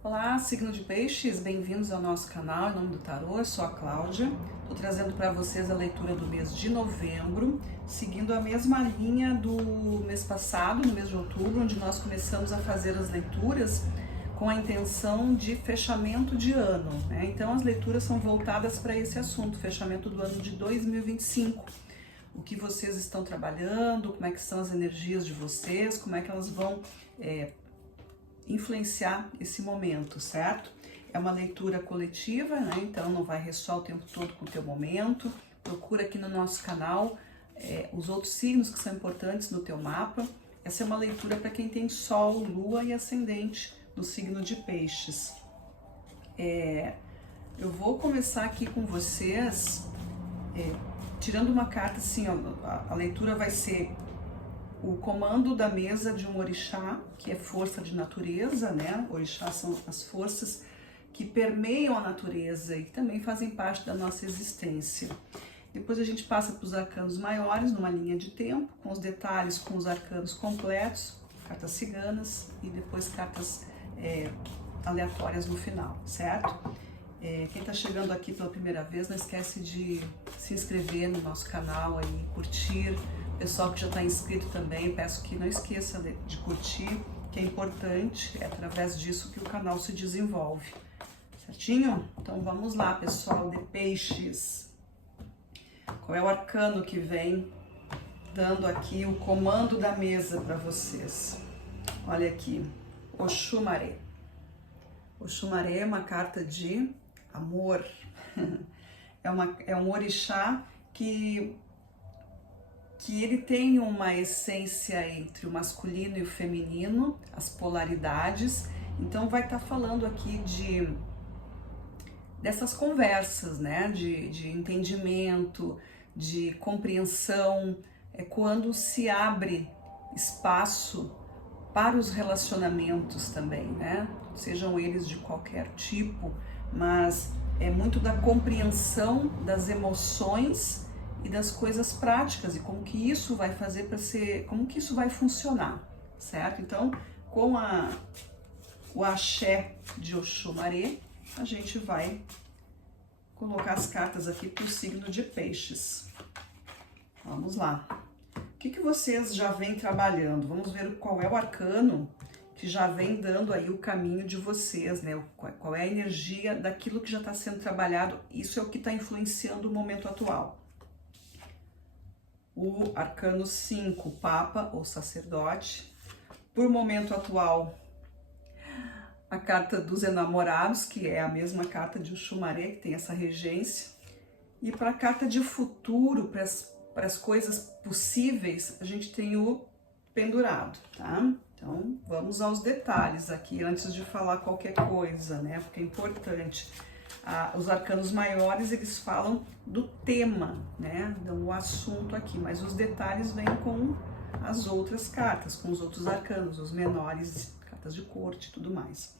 Olá, signo de peixes, bem-vindos ao nosso canal. Em nome do tarô, eu sou a Cláudia. Estou trazendo para vocês a leitura do mês de novembro, seguindo a mesma linha do mês passado, no mês de outubro, onde nós começamos a fazer as leituras com a intenção de fechamento de ano, né? Então as leituras são voltadas para esse assunto, fechamento do ano de 2025. O que vocês estão trabalhando, como é que são as energias de vocês, como é que elas vão influenciar esse momento, certo? É uma leitura coletiva, né? Então não vai ressoar o tempo todo com o teu momento. Procura aqui no nosso canal os outros signos que são importantes no teu mapa. Essa é uma leitura para quem tem Sol, Lua e Ascendente no signo de Peixes. Eu vou começar aqui com vocês tirando uma carta assim, ó, a leitura vai ser o comando da mesa de um orixá, que é força de natureza, né? Orixás são as forças que permeiam a natureza e que também fazem parte da nossa existência. Depois a gente passa para os arcanos maiores, numa linha de tempo, com os detalhes, com os arcanos completos, cartas ciganas e depois cartas aleatórias no final, certo? Quem está chegando aqui pela primeira vez, não esquece de se inscrever no nosso canal aí, curtir. Pessoal que já está inscrito também, peço que não esqueça de curtir, que é importante, é através disso que o canal se desenvolve, certinho? Então vamos lá, pessoal de Peixes. Qual é o arcano que vem dando aqui o comando da mesa para vocês? Olha aqui, Oxumaré. Oxumaré é uma carta de amor, é um orixá que ele tem uma essência entre o masculino e o feminino, as polaridades. Então vai estar falando aqui dessas conversas, né? De entendimento, de compreensão, é quando se abre espaço para os relacionamentos também, né? Sejam eles de qualquer tipo, mas é muito da compreensão das emoções e das coisas práticas e como que isso vai fazer para ser, como que isso vai funcionar, certo? Então, com o axé de Oxumaré, a gente vai colocar as cartas aqui para o signo de Peixes. Vamos lá. O que vocês já vêm trabalhando? Vamos ver qual é o arcano que já vem dando aí o caminho de vocês, né? Qual é a energia daquilo que já está sendo trabalhado. Isso é o que está influenciando o momento atual. O arcano 5, Papa ou Sacerdote. Por momento atual, a carta dos enamorados, que é a mesma carta de Oxumaré, que tem essa regência. E para a carta de futuro, para as coisas possíveis, a gente tem o pendurado, tá? Então, vamos aos detalhes aqui, antes de falar qualquer coisa, né? Porque é importante. Os arcanos maiores, eles falam do tema, né, do assunto aqui, mas os detalhes vêm com as outras cartas, com os outros arcanos, os menores, cartas de corte e tudo mais.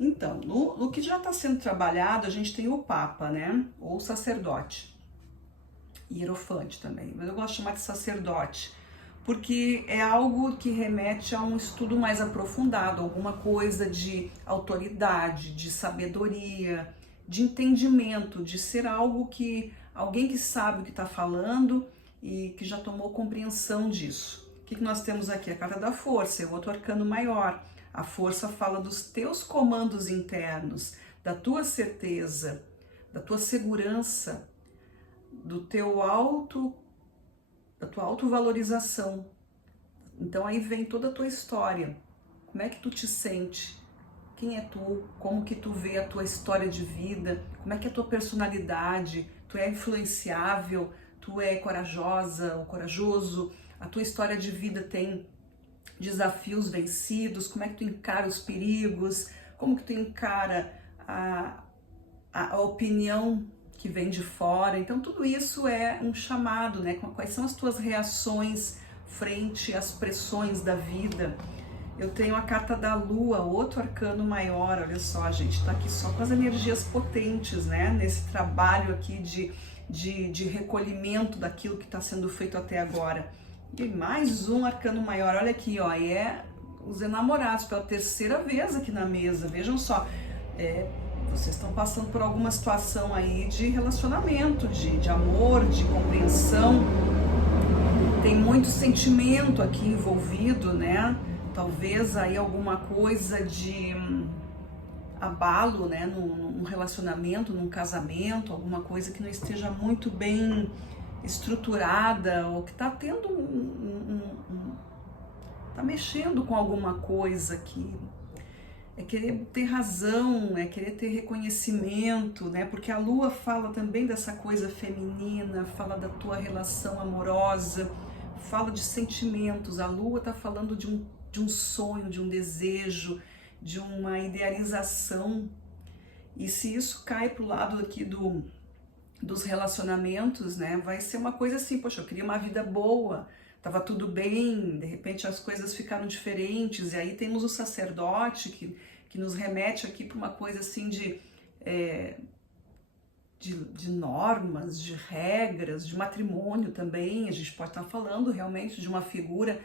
Então, no que já está sendo trabalhado, a gente tem o Papa, né, ou sacerdote, hierofante também, mas eu gosto de chamar de sacerdote, porque é algo que remete a um estudo mais aprofundado, alguma coisa de autoridade, de sabedoria, de entendimento, de ser alguém que sabe o que está falando e que já tomou compreensão disso. O que nós temos aqui? A carta da força, é o outro arcano maior. A força fala dos teus comandos internos, da tua certeza, da tua segurança, da tua autovalorização. Então aí vem toda a tua história. Como é que tu te sente? Quem é tu? Como que tu vê a tua história de vida? Como é que é a tua personalidade? Tu é influenciável? Tu é corajosa ou corajoso? A tua história de vida tem desafios vencidos? Como é que tu encara os perigos? Como que tu encara a opinião que vem de fora? Então tudo isso é um chamado, né? Quais são as tuas reações frente às pressões da vida? Eu tenho a carta da Lua, outro arcano maior, olha só, gente, tá aqui só com as energias potentes, né? Nesse trabalho aqui de recolhimento daquilo que está sendo feito até agora. E mais um arcano maior, olha aqui, ó, é os enamorados pela terceira vez aqui na mesa. Vejam só, vocês estão passando por alguma situação aí de relacionamento, de amor, de compreensão. Tem muito sentimento aqui envolvido, né? Talvez aí alguma coisa de abalo, né? Num relacionamento, num casamento, alguma coisa que não esteja muito bem estruturada, ou que está tendo tá mexendo com alguma coisa que é querer ter razão, é querer ter reconhecimento, né? Porque a Lua fala também dessa coisa feminina, fala da tua relação amorosa, fala de sentimentos. A Lua tá falando de um sonho, de um desejo, de uma idealização. E se isso cai pro lado aqui dos relacionamentos, né? Vai ser uma coisa assim, poxa, eu queria uma vida boa, tava tudo bem, de repente as coisas ficaram diferentes, e aí temos o sacerdote que nos remete aqui para uma coisa assim de normas, de regras, de matrimônio também. A gente pode estar falando realmente de uma figura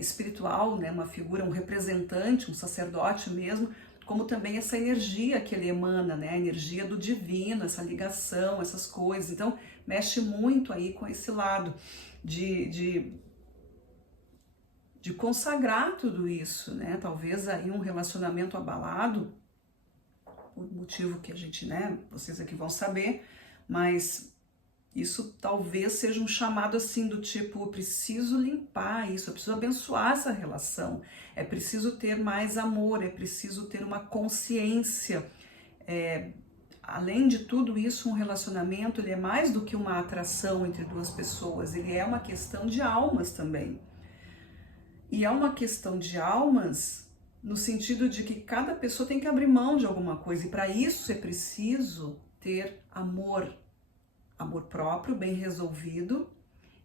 espiritual, né? Uma figura, um representante, um sacerdote mesmo, como também essa energia que ele emana, né? A energia do divino, essa ligação, essas coisas. Então, mexe muito aí com esse lado de consagrar tudo isso, né? Talvez aí um relacionamento abalado, por motivo que a gente, né? Vocês aqui vão saber, mas isso talvez seja um chamado assim do tipo, eu preciso limpar isso, eu preciso abençoar essa relação, é preciso ter mais amor, é preciso ter uma consciência. Além de tudo isso, um relacionamento, ele é mais do que uma atração entre duas pessoas, ele é uma questão de almas também. E é uma questão de almas no sentido de que cada pessoa tem que abrir mão de alguma coisa, e para isso é preciso ter amor. Amor próprio, bem resolvido,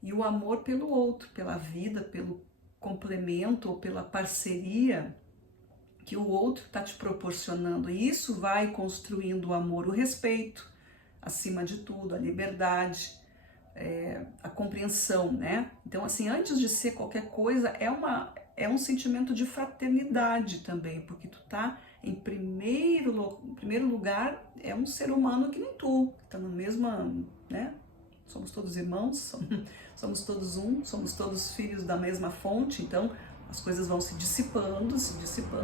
e o amor pelo outro, pela vida, pelo complemento ou pela parceria que o outro está te proporcionando. E isso vai construindo o amor, o respeito, acima de tudo, a liberdade, a compreensão, né? Então, assim, antes de ser qualquer coisa, é um sentimento de fraternidade também, porque tu tá em primeiro lugar, é um ser humano que nem tu, que tá na mesma, né? Somos todos irmãos, somos todos somos todos filhos da mesma fonte, então as coisas vão se dissipando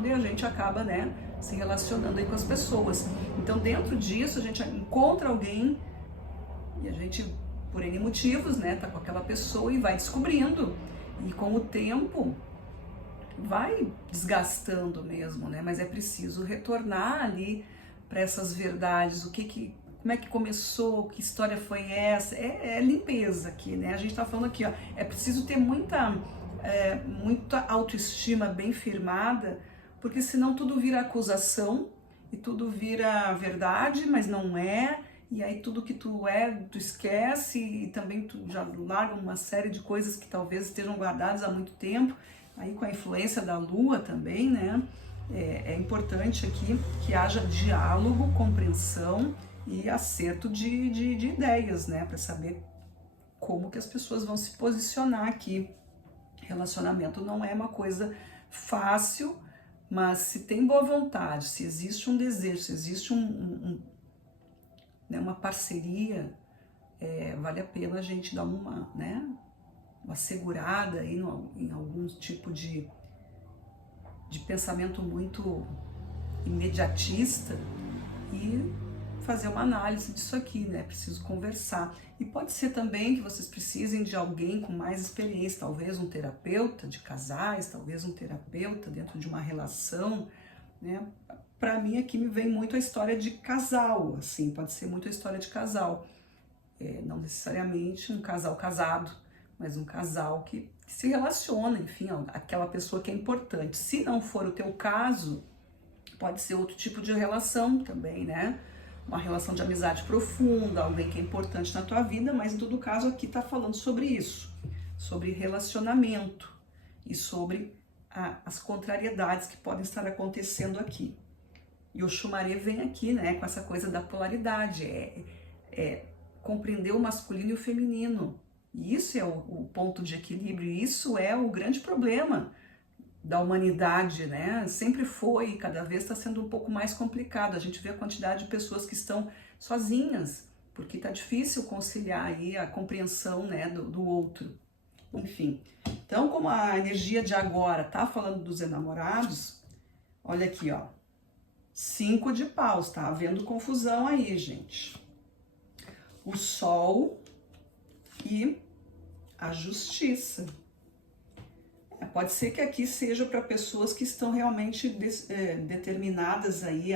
e a gente acaba, né, se relacionando aí com as pessoas. Então, dentro disso, a gente encontra alguém e a gente, por N motivos, né, tá com aquela pessoa e vai descobrindo. E com o tempo vai desgastando mesmo, né? Mas é preciso retornar ali para essas verdades, como é que começou, que história foi essa, é limpeza aqui, né? A gente tá falando aqui, ó, é preciso ter muita autoestima bem firmada, porque senão tudo vira acusação e tudo vira verdade, mas não é, e aí tudo que tu esquece, e também tu já larga uma série de coisas que talvez estejam guardadas há muito tempo. Aí com a influência da Lua também, né? É importante aqui que haja diálogo, compreensão e acerto de ideias, né? Para saber como que as pessoas vão se posicionar aqui. Relacionamento não é uma coisa fácil, mas se tem boa vontade, se existe um desejo, se existe uma parceria, vale a pena a gente dar uma segurada aí em algum tipo de pensamento muito imediatista e fazer uma análise disso aqui, né? Preciso conversar. E pode ser também que vocês precisem de alguém com mais experiência, talvez um terapeuta de casais, talvez um terapeuta dentro de uma relação, né? Para mim aqui me vem muito a história de casal, assim, pode ser muito a história de casal. Não necessariamente um casal casado, mas um casal que se relaciona, enfim, aquela pessoa que é importante. Se não for o teu caso, pode ser outro tipo de relação também, né? Uma relação de amizade profunda, alguém que é importante na tua vida, mas em todo caso aqui tá falando sobre isso, sobre relacionamento e sobre as contrariedades que podem estar acontecendo aqui. E o Xumaré vem aqui, né, com essa coisa da polaridade, compreender o masculino e o feminino. E isso é o ponto de equilíbrio, e isso é o grande problema da humanidade, né? Sempre foi e cada vez está sendo um pouco mais complicado. A gente vê a quantidade de pessoas que estão sozinhas, porque tá difícil conciliar aí a compreensão, né, do outro. Enfim, então como a energia de agora tá falando dos enamorados, olha aqui, ó, 5 de paus, tá havendo confusão aí, gente. O sol e a justiça. Pode ser que aqui seja para pessoas que estão realmente determinadas aí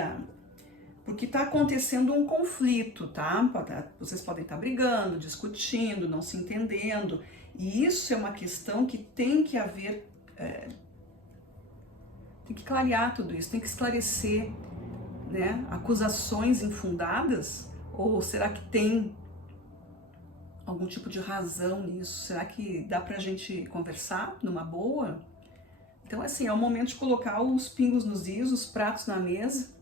porque está acontecendo um conflito, tá? Vocês podem estar brigando, discutindo, não se entendendo. E isso é uma questão que tem que haver... tem que clarear tudo isso, tem que esclarecer, né? Acusações infundadas? Ou será que tem algum tipo de razão nisso? Será que dá pra gente conversar numa boa? Então, assim, é o momento de colocar os pingos nos is, os pratos na mesa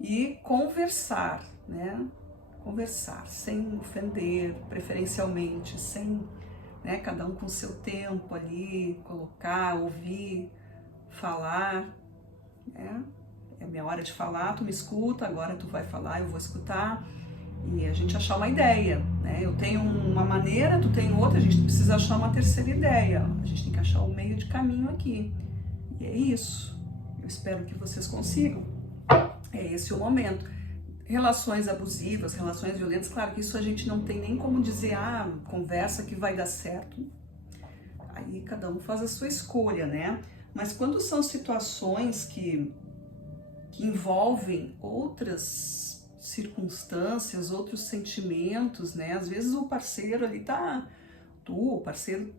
e conversar, né? Conversar, sem ofender, preferencialmente, sem, né, cada um com seu tempo ali, colocar, ouvir, falar, né? É minha hora de falar, tu me escuta, agora tu vai falar, eu vou escutar. E a gente achar uma ideia, né? Eu tenho uma maneira, tu tem outra, a gente precisa achar uma terceira ideia. A gente tem que achar o meio de caminho aqui. E é isso. Eu espero que vocês consigam. É esse o momento. Relações abusivas, relações violentas, claro que isso a gente não tem nem como dizer, conversa que vai dar certo. Aí cada um faz a sua escolha, né? Mas quando são situações que envolvem outras circunstâncias, outros sentimentos, né? Às vezes o parceiro ali o parceiro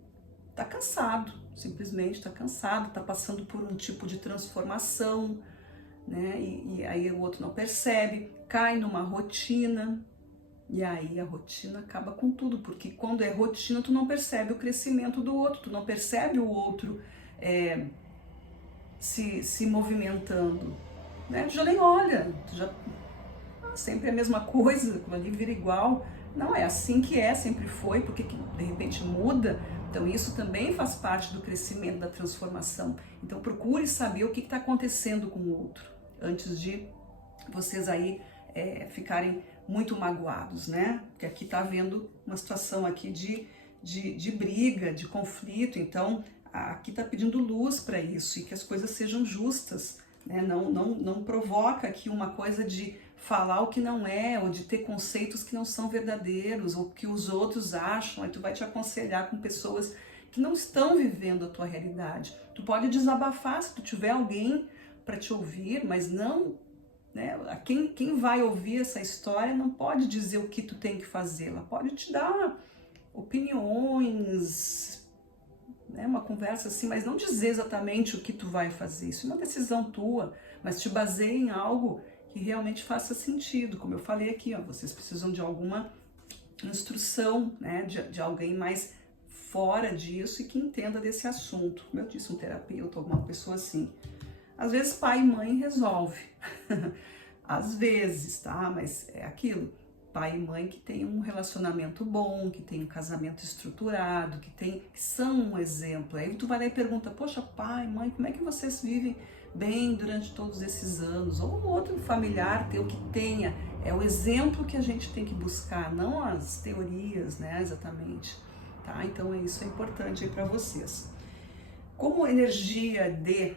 tá cansado, simplesmente tá cansado, tá passando por um tipo de transformação, né? E aí o outro não percebe, cai numa rotina, e aí a rotina acaba com tudo, porque quando é rotina tu não percebe o crescimento do outro, tu não percebe o outro se movimentando, né? Tu já nem olha, tu já sempre a mesma coisa, aquilo ali vira igual. Não é assim que sempre foi, porque de repente muda. Então isso também faz parte do crescimento, da transformação. Então procure saber o que está acontecendo com o outro, antes de vocês aí ficarem muito magoados, né? Porque aqui está havendo uma situação aqui de briga, de conflito, então aqui está pedindo luz para isso, e que as coisas sejam justas, né? Não provoca aqui uma coisa de falar o que não é, ou de ter conceitos que não são verdadeiros, ou que os outros acham. Aí tu vai te aconselhar com pessoas que não estão vivendo a tua realidade. Tu pode desabafar se tu tiver alguém para te ouvir, mas não, né? Quem vai ouvir essa história não pode dizer o que tu tem que fazer. Ela pode te dar opiniões, né? Uma conversa assim, mas não dizer exatamente o que tu vai fazer. Isso é uma decisão tua, mas te baseia em algo que realmente faça sentido. Como eu falei aqui, ó, vocês precisam de alguma instrução, né, de alguém mais fora disso e que entenda desse assunto. Como eu disse, um terapeuta, alguma pessoa assim. Às vezes pai e mãe resolve, às vezes, tá? Mas é aquilo, pai e mãe que tem um relacionamento bom, que tem um casamento estruturado, que são um exemplo. Aí tu vai lá e pergunta, poxa, pai, mãe, como é que vocês vivem bem durante todos esses anos? Ou um outro familiar teu que tenha. É o exemplo que a gente tem que buscar, não as teorias, né, exatamente. Tá? Então isso é importante aí para vocês. Como energia de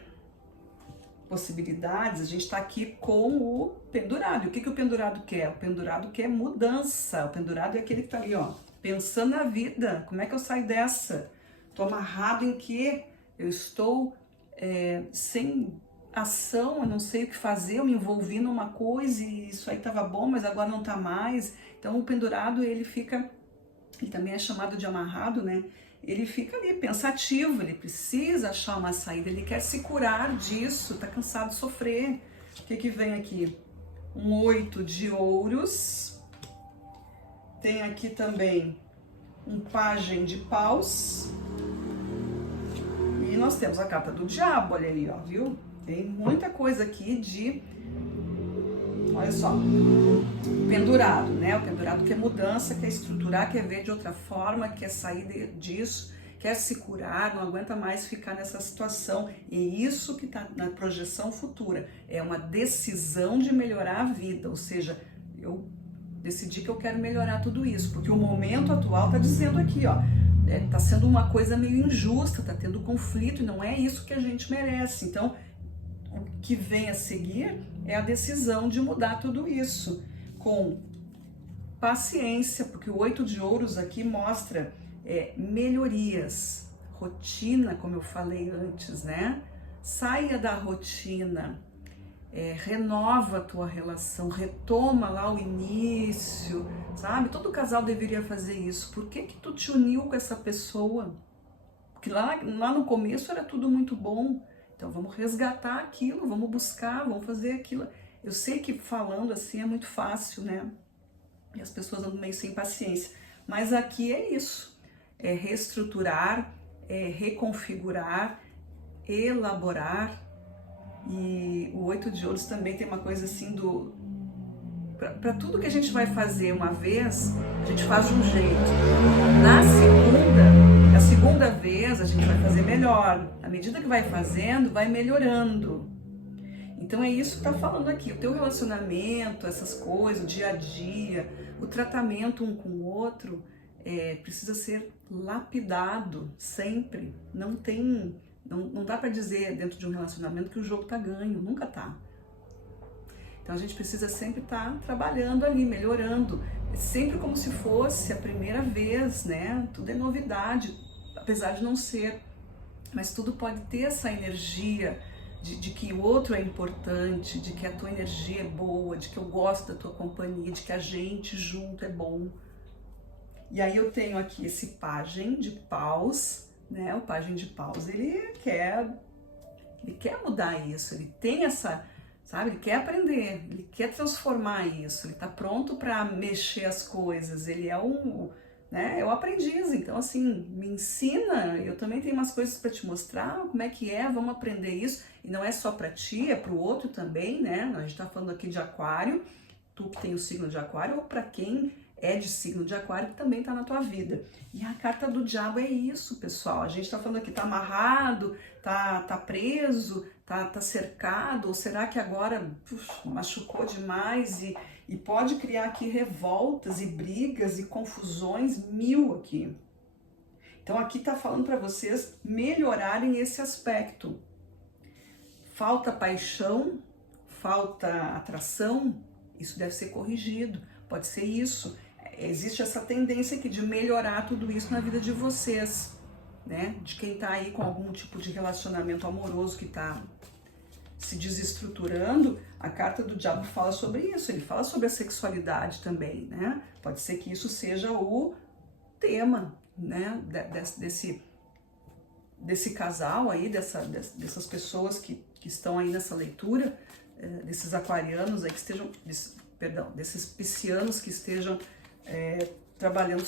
possibilidades, a gente está aqui com o pendurado. E o que o pendurado quer? O pendurado quer mudança. O pendurado é aquele que está ali, ó, pensando na vida. Como é que eu saio dessa? Estou amarrado em quê? Eu estou sem ação, eu não sei o que fazer, eu me envolvi numa coisa e isso aí estava bom, mas agora não está mais. Então o pendurado, ele também é chamado de amarrado, né? Ele fica ali pensativo, ele precisa achar uma saída, ele quer se curar disso, tá cansado de sofrer. O que vem aqui? Um 8 de ouros. Tem aqui também um pajem de paus. E nós temos a carta do diabo, olha aí, ó, viu? Tem muita coisa aqui olha só, pendurado, né? O pendurado quer mudança, quer estruturar, quer ver de outra forma, quer sair disso. quer se curar, não aguenta mais ficar nessa situação. E isso que está na projeção futura, é uma decisão de melhorar a vida, ou seja, eu decidi que eu quero melhorar tudo isso, porque o momento atual está dizendo aqui, ó, tá sendo uma coisa meio injusta, tá tendo conflito, e não é isso que a gente merece. Então, o que vem a seguir é a decisão de mudar tudo isso, com paciência, porque o 8 de ouros aqui mostra melhorias, rotina, como eu falei antes, né? Saia da rotina, renova a tua relação, retoma lá o início, sabe? Todo casal deveria fazer isso. Por que que tu te uniu com essa pessoa? Porque lá no começo era tudo muito bom. Então vamos resgatar aquilo, vamos buscar, vamos fazer aquilo. Eu sei que falando assim é muito fácil, né? E as pessoas andam meio sem paciência. Mas aqui é isso, é reestruturar, é reconfigurar, elaborar. E o 8 de ouros também tem uma coisa assim para tudo que a gente vai fazer uma vez, a gente faz de um jeito. Na segunda vez a gente vai fazer melhor. À medida que vai fazendo, vai melhorando. Então é isso que tá falando aqui. O teu relacionamento, essas coisas, o dia a dia, o tratamento um com o outro, precisa ser lapidado sempre. Não dá para dizer dentro de um relacionamento que o jogo tá ganho, nunca tá. Então a gente precisa sempre estar trabalhando ali, melhorando, sempre como se fosse a primeira vez, né? Tudo é novidade, apesar de não ser, mas tudo pode ter essa energia de que o outro é importante, de que a tua energia é boa, de que eu gosto da tua companhia, de que a gente junto é bom. E aí eu tenho aqui esse pajem de paus, né? O pajem de paus, ele quer mudar isso, ele tem essa, sabe, ele quer aprender, ele quer transformar isso, ele tá pronto para mexer as coisas, ele é é o aprendiz, então assim, me ensina, eu também tenho umas coisas para te mostrar, como é que é, vamos aprender isso, e não é só para ti, é para o outro também, né? A gente tá falando aqui de aquário, tu que tem o signo de aquário, ou para quem é de signo de aquário, que também tá na tua vida. E a carta do diabo é isso, pessoal, a gente tá falando aqui, tá amarrado, tá preso, tá cercado, ou será que agora machucou demais e pode criar aqui revoltas e brigas e confusões mil aqui. Então aqui tá falando para vocês melhorarem esse aspecto. Falta paixão, falta atração, isso deve ser corrigido, pode ser isso. Existe essa tendência aqui de melhorar tudo isso na vida de vocês, né? De quem tá aí com algum tipo de relacionamento amoroso que tá se desestruturando, a carta do diabo fala sobre isso, ele fala sobre a sexualidade também, né? Pode ser que isso seja o tema, né? Desse casal aí, dessas pessoas que estão aí nessa leitura, desses aquarianos aí que estejam, desses piscianos que estejam trabalhando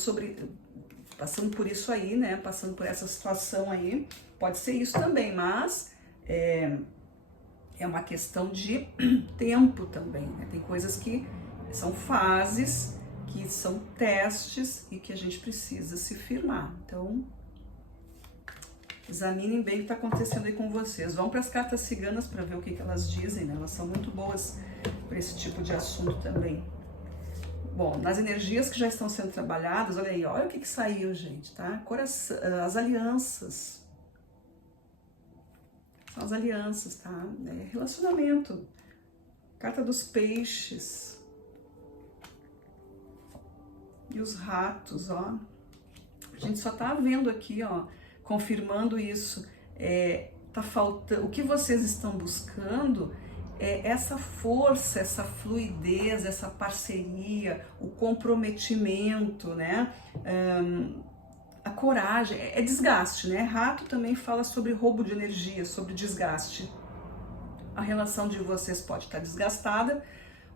passando por isso aí, né? Passando por essa situação aí, pode ser isso também, mas é uma questão de tempo também, né? Tem coisas que são fases, que são testes e que a gente precisa se firmar. Então, examinem bem o que está acontecendo aí com vocês. Vão para as cartas ciganas para ver o que elas dizem, né? Elas são muito boas para esse tipo de assunto também. Bom, nas energias que já estão sendo trabalhadas, olha aí, olha o que saiu, gente, tá? Coração, as alianças. As alianças, tá? Relacionamento. Carta dos peixes. E os ratos, ó. A gente só tá vendo aqui, ó, confirmando isso. Tá faltando. O que vocês estão buscando é essa força, essa fluidez, essa parceria, o comprometimento, né? A coragem, é desgaste, né? Rato também fala sobre roubo de energia, sobre desgaste. A relação de vocês pode estar desgastada,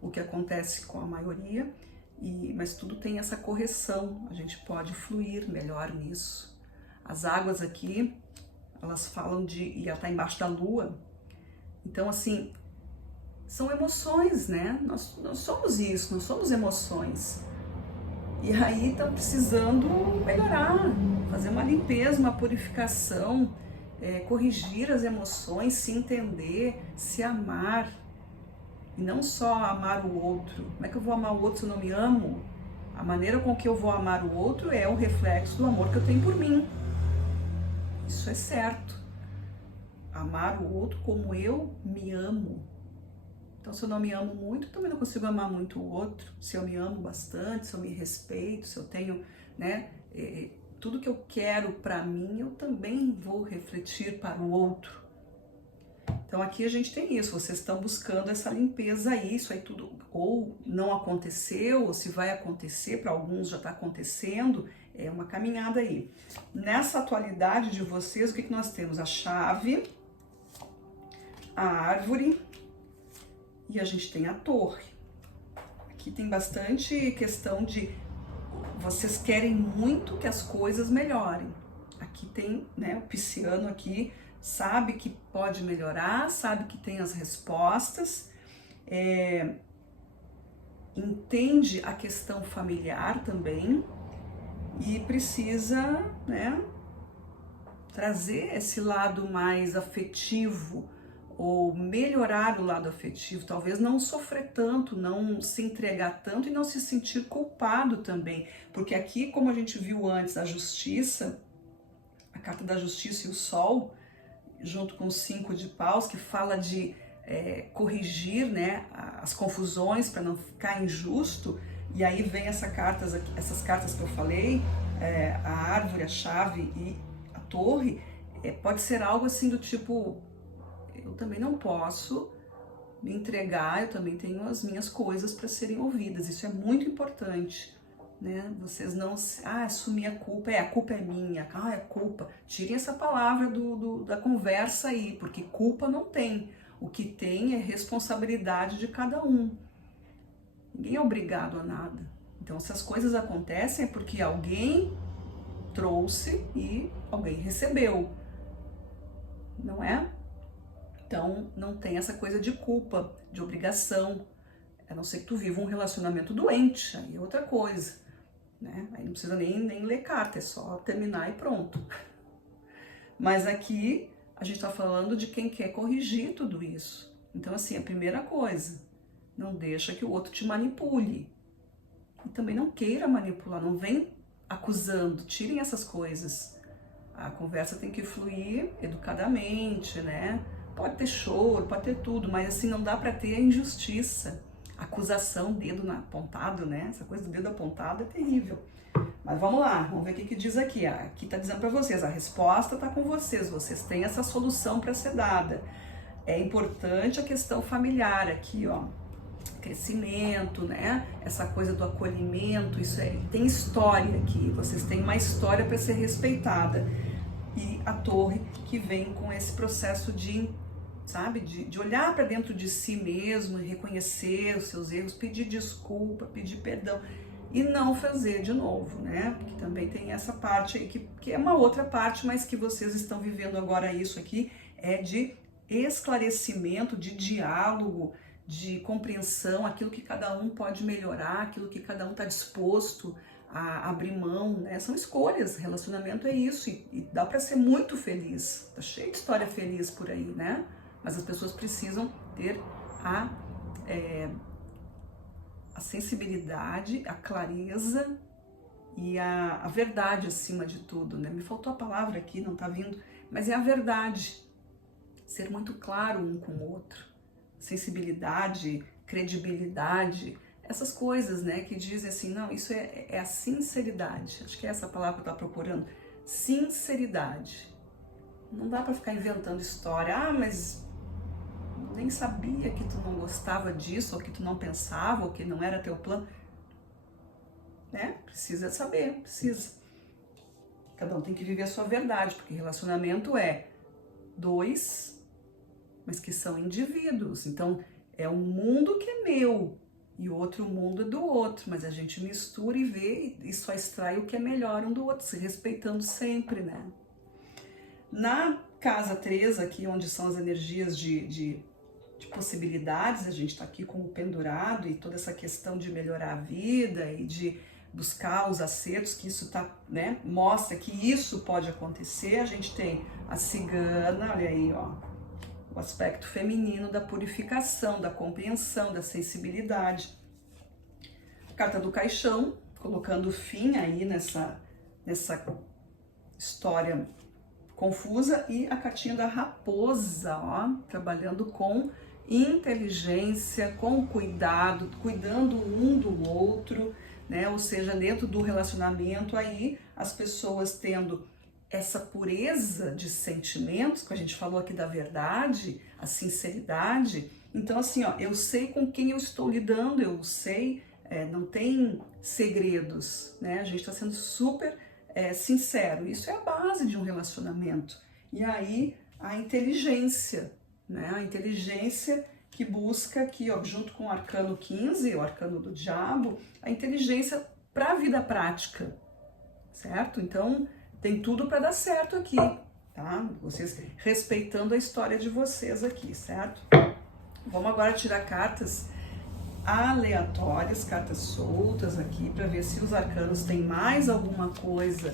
o que acontece com a maioria, mas tudo tem essa correção, a gente pode fluir melhor nisso. As águas aqui, elas falam e ela está embaixo da lua, então assim, são emoções, né? Nós somos isso, nós somos emoções. E aí estão precisando melhorar, fazer uma limpeza, uma purificação, corrigir as emoções, se entender, se amar. E não só amar o outro. Como é que eu vou amar o outro se eu não me amo? A maneira com que eu vou amar o outro é o reflexo do amor que eu tenho por mim. Isso é certo. Amar o outro como eu me amo. Então, se eu não me amo muito, eu também não consigo amar muito o outro. Se eu me amo bastante, se eu me respeito, se eu tenho, né, tudo que eu quero para mim, eu também vou refletir para o outro. Então, aqui a gente tem isso. Vocês estão buscando essa limpeza aí, isso aí tudo ou não aconteceu, ou se vai acontecer, para alguns já está acontecendo, é uma caminhada aí. Nessa atualidade de vocês, o que nós temos? A chave, a árvore, e a gente tem a torre. Aqui tem bastante questão de vocês querem muito que as coisas melhorem. Aqui tem, né, o pisciano aqui sabe que pode melhorar, sabe que tem as respostas, entende a questão familiar também e precisa, né, trazer esse lado mais afetivo, ou melhorar o lado afetivo, talvez não sofrer tanto, não se entregar tanto e não se sentir culpado também, porque aqui, como a gente viu antes, a justiça, a carta da justiça e o sol, junto com os 5 de paus, que fala de corrigir, né, as confusões para não ficar injusto, e aí vem essas cartas que eu falei, a árvore, a chave e a torre, pode ser algo assim do tipo, eu também não posso me entregar, eu também tenho as minhas coisas para serem ouvidas. Isso é muito importante, né? Vocês não assumir a culpa é minha, é culpa. Tirem essa palavra da conversa aí, porque culpa não tem. O que tem é responsabilidade de cada um. Ninguém é obrigado a nada. Então, se as coisas acontecem é porque alguém trouxe e alguém recebeu, não é? Então, não tem essa coisa de culpa, de obrigação, a não ser que tu viva um relacionamento doente, aí é outra coisa, né? Aí não precisa nem ler carta, é só terminar e pronto. Mas aqui, a gente tá falando de quem quer corrigir tudo isso. Então, assim, a primeira coisa, não deixa que o outro te manipule. E também não queira manipular, não vem acusando, tirem essas coisas. A conversa tem que fluir educadamente, né? Pode ter choro, pode ter tudo, mas assim não dá para ter a injustiça, acusação, dedo apontado, né? Essa coisa do dedo apontado é terrível. Mas vamos lá, vamos ver o que diz aqui. Aqui tá dizendo para vocês, a resposta tá com vocês, vocês têm essa solução para ser dada. É importante a questão familiar aqui, ó. Crescimento, né? Essa coisa do acolhimento, isso tem história aqui, vocês têm uma história para ser respeitada. E a torre que vem com esse processo de, sabe, de olhar para dentro de si mesmo e reconhecer os seus erros, pedir desculpa, pedir perdão e não fazer de novo, né? Porque também tem essa parte aí que é uma outra parte, mas que vocês estão vivendo agora. Isso aqui é de esclarecimento, de diálogo, de compreensão, aquilo que cada um pode melhorar, aquilo que cada um está disposto a abrir mão, né? São escolhas, relacionamento é isso, e dá para ser muito feliz, tá cheio de história feliz por aí, né? Mas as pessoas precisam ter a sensibilidade, a clareza e a verdade acima de tudo, né? Me faltou a palavra aqui, não tá vindo, mas é a verdade, ser muito claro um com o outro, sensibilidade, credibilidade, essas coisas, né, que dizem assim, não, isso é a sinceridade, acho que é essa palavra que eu estou procurando, sinceridade. Não dá para ficar inventando história, mas nem sabia que tu não gostava disso, ou que tu não pensava, ou que não era teu plano, né, precisa saber, precisa. Cada um tem que viver a sua verdade, porque relacionamento é dois, mas que são indivíduos, então é um mundo que é meu, e o outro mundo é do outro, mas a gente mistura e vê e só extrai o que é melhor um do outro, se respeitando sempre, né? Na casa 3, aqui onde são as energias de possibilidades, a gente tá aqui com o pendurado e toda essa questão de melhorar a vida e de buscar os acertos, que isso tá, né, mostra que isso pode acontecer. A gente tem a cigana, olha aí, ó, o aspecto feminino da purificação, da compreensão, da sensibilidade. A carta do caixão, colocando fim aí nessa história confusa, e a cartinha da raposa, ó, trabalhando com inteligência, com cuidado, cuidando um do outro, né? Ou seja, dentro do relacionamento aí, as pessoas tendo essa pureza de sentimentos, que a gente falou aqui da verdade, a sinceridade. Então, assim, ó, eu sei com quem eu estou lidando, eu sei, não tem segredos, né? A gente está sendo super sincero. Isso é a base de um relacionamento. E aí, a inteligência, né? A inteligência que busca aqui, ó, junto com o arcano 15, o arcano do diabo, a inteligência para a vida prática, certo? Então, tem tudo para dar certo aqui, tá? Vocês respeitando a história de vocês aqui, certo? Vamos agora tirar cartas aleatórias, cartas soltas aqui, para ver se os arcanos têm mais alguma coisa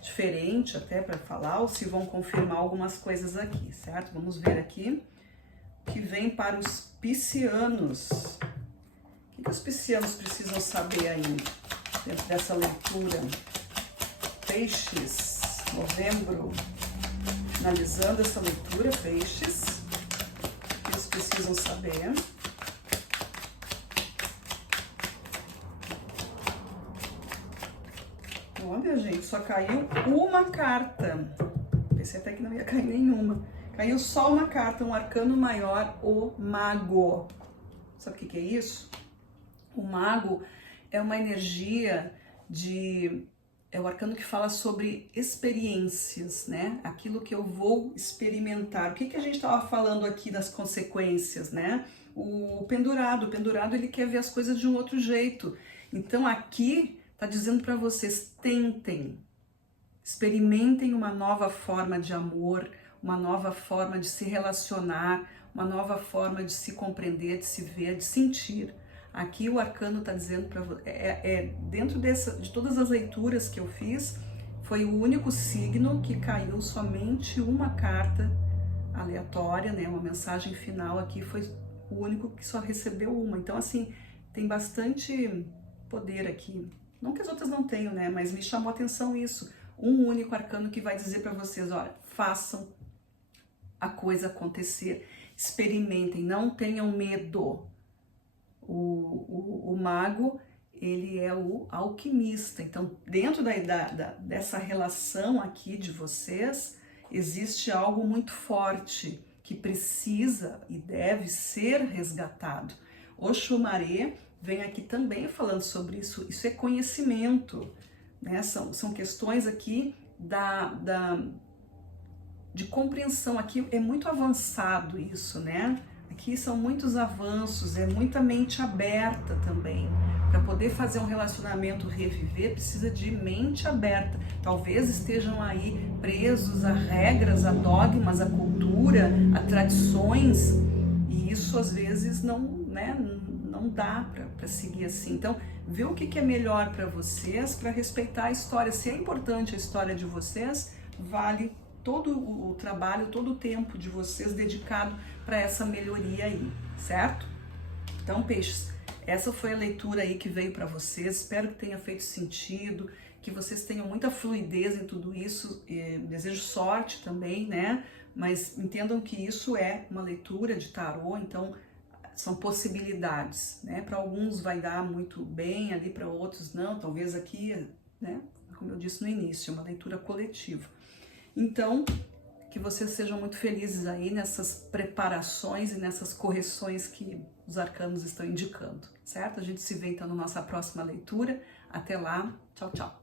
diferente até para falar, ou se vão confirmar algumas coisas aqui, certo? Vamos ver aqui o que vem para os piscianos. O que os piscianos precisam saber aí dentro dessa leitura? Peixes, novembro, finalizando essa leitura, peixes, o que eles precisam saber? Olha, gente, só caiu uma carta. Pensei até que não ia cair nenhuma. Caiu só uma carta, um arcano maior, o mago. Sabe o que é isso? O mago é uma energia é o arcano que fala sobre experiências, né? Aquilo que eu vou experimentar. O que a gente estava falando aqui das consequências, né? O pendurado ele quer ver as coisas de um outro jeito. Então aqui tá dizendo para vocês, tentem, experimentem uma nova forma de amor, uma nova forma de se relacionar, uma nova forma de se compreender, de se ver, de sentir. Aqui o arcano está dizendo para você, dentro de todas as leituras que eu fiz, foi o único signo que caiu somente uma carta aleatória, né? Uma mensagem final aqui, foi o único que só recebeu uma. Então, assim, tem bastante poder aqui. Não que as outras não tenham, né? Mas me chamou a atenção isso. Um único arcano que vai dizer para vocês, olha, façam a coisa acontecer, experimentem, não tenham medo. O mago, ele é o alquimista. Então, dentro dessa relação aqui de vocês, existe algo muito forte que precisa e deve ser resgatado. Oxumaré vem aqui também falando sobre isso. Isso é conhecimento, né? São questões aqui de compreensão. Aqui é muito avançado isso, né? Aqui são muitos avanços, é muita mente aberta também. Para poder fazer um relacionamento reviver, precisa de mente aberta. Talvez estejam aí presos a regras, a dogmas, a cultura, a tradições, e isso às vezes não dá para seguir assim. Então, vê o que é melhor para vocês, para respeitar a história. Se é importante a história de vocês, vale todo o trabalho, todo o tempo de vocês dedicado para essa melhoria aí, certo? Então, peixes, essa foi a leitura aí que veio para vocês. Espero que tenha feito sentido, que vocês tenham muita fluidez em tudo isso. Desejo sorte também, né? Mas entendam que isso é uma leitura de tarô, então são possibilidades, né? Para alguns vai dar muito bem, ali para outros não. Talvez aqui, né? Como eu disse no início, uma leitura coletiva. Então, que vocês sejam muito felizes aí nessas preparações e nessas correções que os arcanos estão indicando, certo? A gente se vê então na nossa próxima leitura. Até lá, tchau, tchau!